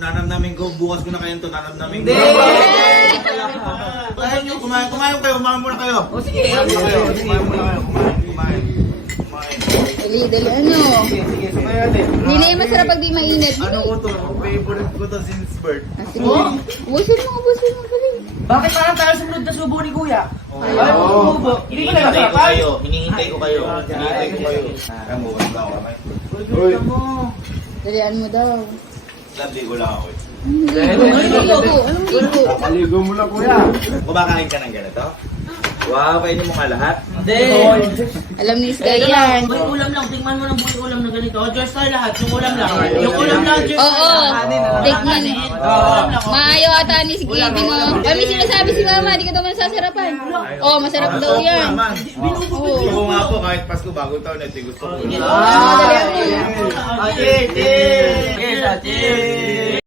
nanamnamin ko, bukas ko na kayo ito, nanamnamin ko. Hindi! Kumain nyo, kumain kayo, kumain muna kayo. O sige, Kumain muna kayo, kumain. Dali, ano? Sige, sumayan eh. Hindi na yung masarap pag di mainit. Ano ko to? Favorite ko to since birth. Ah, sige. Ubusin mo, dali. bakit parang tayo sumunod na subo ni Kuya? Ay, Oo. subo. Hindi ko Hinihintay ko nagkakapal. kayo, hinihintay ko kayo. Kaya mo, wala ako kamay. Uy. Dalian mo daw. Landi ko lang ako eh. Anong ligo? Maligo mo lang, kuya. Kumakain ka ng ganito? Wow, kainin mo nga lahat? Hindi. Alam ni Sky yan. Buhay ulam lang. Tingnan mo ng buhay ulam na ganito. O, Diyos tayo lahat. Yung ulam lang. Yung ulam lang, Diyos. Oo. Tikman. Ulam lang. Maayo ata ni si Gibby mo. Kami sinasabi si Mama, di ka daw masasarapan. Oh, masarap daw yan. Oo. Gusto ko nga po kahit Pasko bagong taon ito gusto ko. Dalian mo. Cheers! Cheers! Cheers!